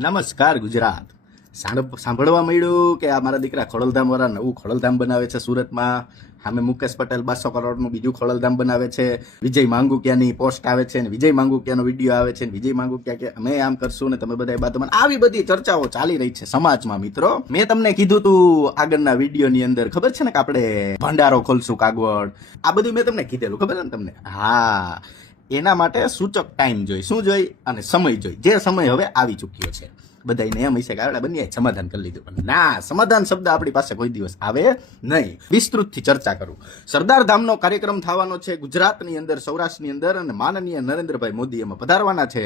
નમસ્કાર ગુજરાત. સાંભળવા મળ્યું કે આ મારા દીકરા ખોડલધામ વાળા નવું ખોડલધામ બનાવે છે સુરતમાં. સામે મુકેશ પટેલ 200 કરોડનું બીજું ખોડલધામ બનાવે છે. વિજય માંગુકિયાની પોસ્ટ આવે છે ને વિજય માંગુકિયાનો વિડીયો આવે છે ને વિજય માંગુકિયા કે અમે આમ કરશું ને તમે બધા બાદ આવી બધી ચર્ચાઓ ચાલી રહી છે સમાજમાં. મિત્રો, મેં તમને કીધું તું આગળના વિડીયોની અંદર, ખબર છે ને કે આપણે ભંડારો ખોલશું કાગવડ, આ બધું મેં તમને કીધેલું, ખબર છે ને તમને? હા, એના માટે સૂચક ટાઈમ જોઈ, શું જોઈ અને સમય જોઈ. જે સમય હવે આવી ચૂક્યો છે. બધાને એમ હશે કે આપણે બંને સમાધાન કરી લીધું, પણ ના, સમાધાન શબ્દ આપણી પાસે કોઈ દિવસ આવે નહીં. વિસ્તૃતથી ચર્ચા કરું. સરદાર ધામનો કાર્યક્રમ થવાનો છે ગુજરાતની અંદર, સૌરાષ્ટ્રની અંદર, અને માનનીય નરેન્દ્રભાઈ મોદી એમાં પધારવાના છે.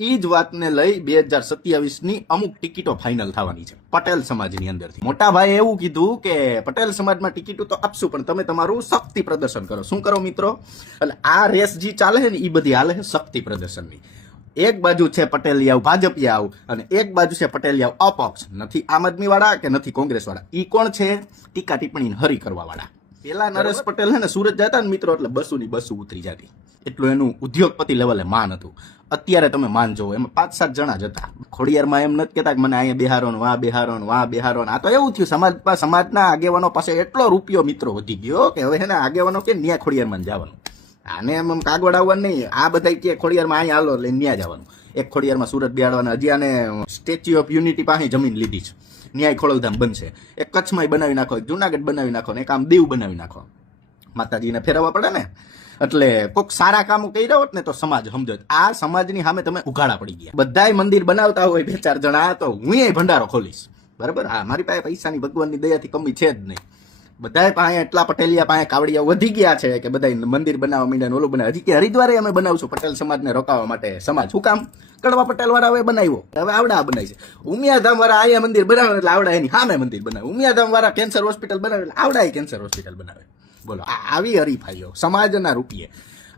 એ જ વાતને લઈ 2027ની અમુક ટિકિટો ફાઇનલ થવાની છે પટેલ સમાજની અંદરથી. મોટા ભાઈએ એવું કીધું કે પટેલ સમાજમાં ટિકિટો તો આપશું, પણ તમે તમારું શક્તિ પ્રદર્શન કરો. શું કરો મિત્રો? એટલે આ રેસ જે ચાલે છે ને એ બધી હાલે છે શક્તિ પ્રદર્શનની. એક બાજુ છે પટેલિયાવ ભાજપિયાવ અને એક બાજુ છે પટેલિયાવ અપક્ષ. નથી આમ આદમી વાળા કે નથી કોંગ્રેસ વાળા. ઈ કોણ છે? ટીકા ટિપ્પણી હરી કરવા વાળા. પેલા નરેશ પટેલ હે ને સુરત જતા ને મિત્રો, એટલે બસુની બસુ ઉતરી જતી. એટલું એનું ઉદ્યોગપતિ લેવલે માન હતું. અત્યારે તમે માન જોવો, એમાં 5-7 જણા જ હતા. ખોડિયારમાં એમ નથી કહેતા કે મને અહીંયા બેહારો ને વાં બેહારો ને વાં બેહારો. આ તો એવું થયું, સમાજના આગેવાનો પાસે એટલો રૂપિયો મિત્રો વધી ગયો કે હવે હે ને આગેવાનો કે ન્યા ખોડિયારમાં જવાનું. આને એમ કાગવડ આવવાનું નહીં. આ બધા કે ખોડિયારમાં અહીંયા હાલો એટલે ન્યા જવાનું. એક ખોડિયારમાં સુરત બેહાડવાના. હજી આને સ્ટેચ્યુ ઓફ યુનિટી પાસે જમીન લીધી છે, ન્યાય ખોડલધામ બનશે. એક કચ્છમાં બનાવી નાખો, એક જુનાગઢ બનાવી નાખો ને એક આમ દીવ બનાવી નાખો. માતાજીને ફેરવવા પડે ને. એટલે કોઈક સારા કામ કર્યા હોત ને તો સમાજ સમજો. આ સમાજની સામે તમે ઉઘાડા પડી ગયા. બધાય મંદિર બનાવતા હોય 2-4 જણા, તો હું ભંડારો ખોલીશ. બરાબર? હા, મારી પાસે પૈસાની ભગવાનની દયાથી કમી છે જ નહીં. બધા પાસે એટલા પટેલિયા પાસે કાવડિયા વધી ગયા છે કે બધા મંદિર બનાવવા માંડ્યા, ઓલું બનાવે. હજી કે હરિદ્વારે અમે બનાવશું પટેલ સમાજને રોકાવા માટે. સમાજ શું કામ? કડવા પટેલ વાળા હવે બનાવ્યો, હવે આવડા બનાવી છે. ઉમિયાધામ વાળા આયા મંદિર બનાવે એટલે આવડા એની સામે મંદિર બનાવે. ઉમિયાધામ વાળા કેન્સર હોસ્પિટલ બનાવે એટલે આવડા કેન્સર હોસ્પિટલ બનાવે. બોલો, આવી હરીફાઈઓ સમાજના રૂપિયે.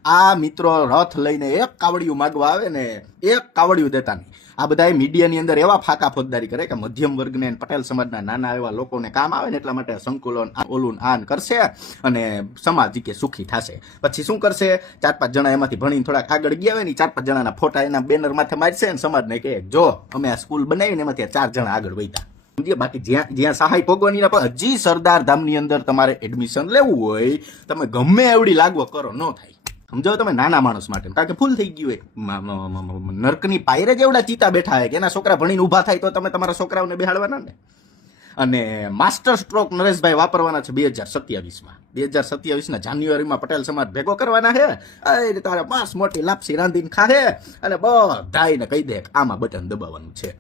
આ મિત્રો રથ લઈને એક કાવડિયું માગવા આવે ને એક કાવડિયું દેતા નહીં. આ બધા મીડિયાની અંદર એવા ફાકા ફોજદારી કરે કે મધ્યમ વર્ગને પટેલ સમાજના નાના એવા લોકોને કામ આવે ને એટલા માટે સંકુલન ઓલુન આન કરશે અને સમાજ કે સુખી થશે. પછી શું કરશે? 4-5 જણા એમાંથી ભણીને થોડાક આગળ ગયા હોય ને 4-5 જણાના ફોટા એના બેનર માથે મારશે ને સમાજને કે જો અમે આ સ્કૂલ બનાવીને એમાંથી 4 જણા આગળ વધ્યા. બાકી જ્યાં સહાય ભોગવાની હજી સરદાર ધામની અંદર તમારે એડમિશન લેવું હોય, તમે ગમે એવડી લાગવો કરો, ન થાય. સમજો તમે નાના માણસ માટે, કારણ કે ફૂલ થઈ ગયું હોય. નર્કની પાયરે જ એવડા ચીતા બેઠા હોય કે એના છોકરા ભણીને ઊભા થાય તો તમે તમારા છોકરાઓને બેહાડવાના ને. અને માસ્ટર સ્ટ્રોક નરેશભાઈ વાપરવાના છે 2027માં. 2027ના જાન્યુઆરીમાં પટેલ સમાજ ભેગો કરવાના છે. તારે 5 મોટી લાપસી રાંધીને ખાહે અને બધાને કહી દે આમાં બટન દબાવવાનું છે.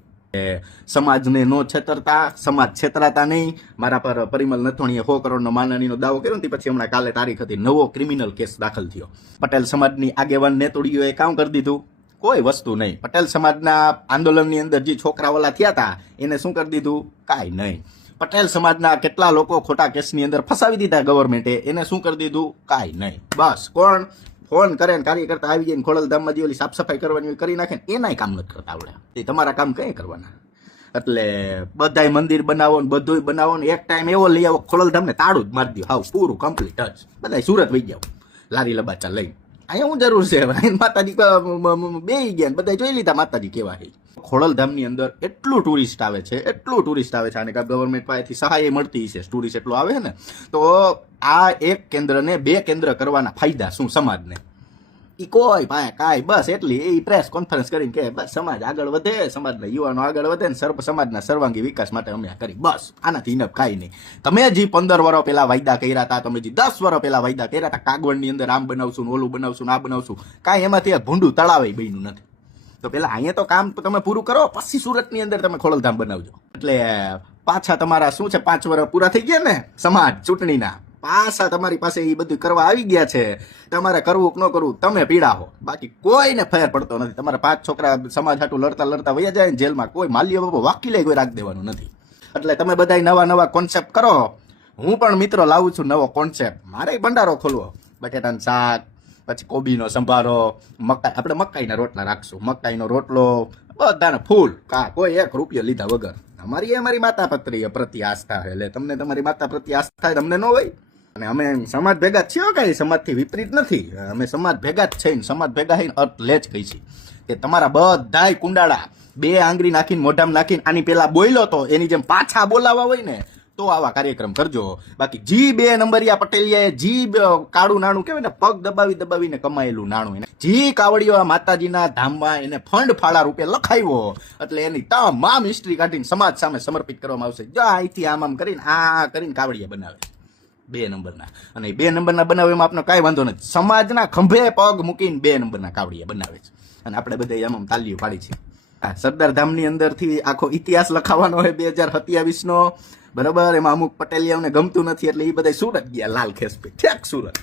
સમાજને નો છેતરતા, સમાજ છેતરાતા નહીં. મારા પર પરિમલ નથોણીએ 100 કરોડનો માનહાનિનો દાવો કર્યો ને પછી હમણાં કાલે તારીખ હતી, નવો ક્રિમિનલ કેસ દાખલ થયો. પટેલ સમાજની આગેવાન નેતોડીઓએ કામ કરી દીધું, કોઈ વસ્તુ નહીં. પટેલ સમાજના આંદોલનની અંદર જે છોકરાઓલા થયા હતા એને શું કરી દીધું? કાંઈ નહીં. પટેલ સમાજના કેટલા લોકો ખોટા કેસની અંદર ફસાવી દીધા ગવર્મેન્ટે, એને શું કરી દીધું? કાંઈ નહીં. બસ કોણ ફોન કરે ને કાર્યકર્તા આવી જાય ને ખોડલધામમાં જે ઓલી સાફ સફાઈ કરવાની કરી નાખે ને એનાય કામ નથી કરતા આવડે. એ તમારા કામ કઈ કરવાના? એટલે બધાય મંદિર બનાવો ને બધું બનાવો ને એક ટાઈમ એવો લઈ આવો ખોડલધામને તાળું જ મારી દો, હાવ પૂરું કમ્પ્લીટ જ. બધાય સુરત વહી જાવ લારી લબાચા લઈ. અહીંયા હું જરૂર છે? માતાજી બેહી ગયા, બધા જોઈ લીધા માતાજી કેવા છે. ખોડલધામની અંદર એટલું ટુરિસ્ટ આવે છે, એટલું ટુરિસ્ટ આવે છે, અને ગવર્મેન્ટ પાસેથી સહાય મળતી છે. ટુરિસ્ટ એટલું આવે છે ને, તો આ એક કેન્દ્રને 2 કેન્દ્ર કરવાના ફાયદા શું સમાજને? ઈ કોઈ પાસે કાંઈ, બસ એટલી એ પ્રેસ કોન્ફરન્સ કરીને કે બસ સમાજ આગળ વધે, સમાજના યુવાનો આગળ વધે ને સમાજના સર્વાંગી વિકાસ માટે અમે કરી. બસ આનાથી ઇનફ કાંઈ નહીં. તમે જે 15 વર્ષ પહેલા વાયદા કર્યા હતા, તમે જે 10 વર્ષ પહેલા વાયદા કર્યા હતા કાગવડની અંદર આમ બનાવશું ને ઓલું બનાવશું ને આ બનાવશું, કાંઈ એમાંથી ભૂંડું તળાવે બન્યું નથી. તો પેલા અહીંયા તો કામ તમે પૂરું કરો, પછી સુરતની અંદર તમે ખોડલધામ બનાવજો. એટલે પાછા તમારા શું છે 5 વર્ષ પૂરા થઈ ગયા ને સમાજ ચૂંટણીના, પાછા તમારી પાસે એ બધું કરવા આવી ગયા છે. તમારે કરવું કે ન કરવું તમે પીડા હો, બાકી કોઈને ફેર પડતો નથી. તમારા 5 છોકરા સમાજ હાટું લડતા વયા જાય ને જેલમાં, કોઈ માલ્યો બાબો વાકીલે કોઈ રાખ દેવાનું નથી. એટલે તમે બધા નવા કોન્સેપ્ટ કરો. હું પણ મિત્રો લાવું છું નવો કોન્સેપ્ટ. મારે ભંડારો ખોલવો, બટેટાનું શાક, પછી કોબીનો સંભારો, મકાઈ, આપણે મકાઈના રોટલા રાખશું. મકાઈનો રોટલો બધાને ફૂલ, કોઈ 1 રૂપિયો લીધા વગર. અમારી માતા પ્રત્યે આસ્થા છે, એટલે તમને તમારી માતા પ્રત્યે આસ્થા તમને ન હોય. અને અમે સમાજ ભેગા છીએ, કઈ સમાજથી વિપરીત નથી. અમે સમાજ ભેગા જ છે, સમાજ ભેગા થઈને અર્થ લે જ કઈ છે કે તમારા બધાય કુંડાળા 2 આંગળી નાખીને મોઢામાં નાખીને આની પેલા બોલ્યો તો એની જેમ પાછા બોલાવા હોય ને તો આવા કાર્યક્રમ કરજો. બાકી જી 2 નંબરિયા પટેલિયાએ જી કાળું નાણું કહેવાય ને, પગ દબાવીને કમાયેલું નાણું, એને જી કાવડિયો માતાજીના ધામમાં એને ફંડ ફાળા રૂપે લખાવ્યો, એટલે એની તમામ હિસ્ટ્રી કાઢીને સમાજ સામે સમર્પિત કરવામાં આવશે. જો અહીંથી આમ કરીને આ કરીને કાવડિયા બનાવે 2 નંબરના. અને 2 નંબરના બનાવે એમાં આપણને કાંઈ વાંધો નથી. સમાજના ખંભે પગ મૂકીને 2 નંબરના કાવડિયા બનાવે છે અને આપણે બધા આમ તાલીઓ પાડી છે. આ સરદાર ધામની અંદરથી આખો ઇતિહાસ લખાવાનો હોય 2027નો, બરાબર. એમાં અમુક પટેલિયાઓને ગમતું નથી એટલે એ બધા સુરત ગયા, લાલ ખેસભાઈ ઠેક સુરત.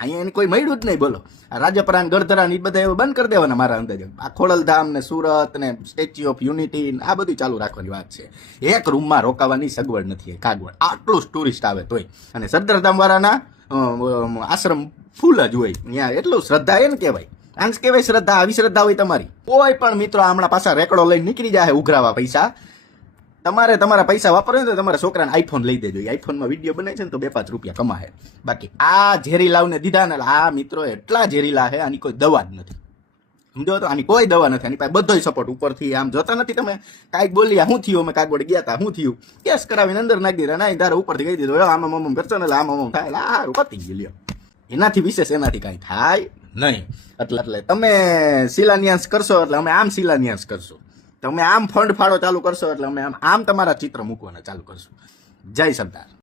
અહીંયા એને કોઈ મળ્યું જ નહીં. બોલો, આ રાજપરાન ગઢધરાન એ બધા એવું બંધ કરી દેવાના મારા અંદાજે. આ ખોડલધામ ને સુરત ને સ્ટેચ્યુ ઓફ યુનિટી આ બધું ચાલુ રાખવાની વાત છે. એક રૂમમાં રોકાવાની સગવડ નથી, કાગવડ. આટલું જ ટુરિસ્ટ આવે તોય. અને સરદાર ધામ વાળાના આશ્રમ ફૂલ જ હોય ત્યાં, એટલું શ્રદ્ધા એને કહેવાય. આંસ કહેવાય શ્રદ્ધા. આવી શ્રદ્ધા હોય તમારી. કોઈ પણ મિત્રો હમણાં પાછા રેકડો લઈને નીકળી જાય ઉઘરાવા પૈસા. તમારે તમારા પૈસા વાપરવા તો તમારા છોકરાને આઈફોન લઈ દેજો. આઈફોનમાં વિડીયો બનાવે છે ને તો 2-5 રૂપિયા કમાશે. બાકી આ ઝેરીલાવને દીધા ને આ મિત્રો એટલા ઝેરીલા છે, આની કોઈ દવા જ નથી. સમજો તો, આની કોઈ દવા નથી. આની પાસે બધો સપોર્ટ ઉપરથી. આમ જોતા નથી તમે કાંઈક બોલ્યા શું થયું, અમે કાગવડ ગયા હતા શું થયું, કેસ કરાવીને અંદર નાખી દીધા. ના તારે ઉપરથી કહી દીધું આમ આમ કરશો ને એટલે આમ થાય, સારું પતી ગયું લ્યો. એનાથી વિશેષ એનાથી કાંઈ થાય નહીં. એટલે તમે શિલાન્યાસ કરશો એટલે અમે આમ શિલાન્યાસ કરશું. તમે આમ ફંડ ફાળો ચાલુ કરશો એટલે અમે આમ તમારા ચિત્ર મૂકવાના ચાલુ કરશું. જય સરદાર.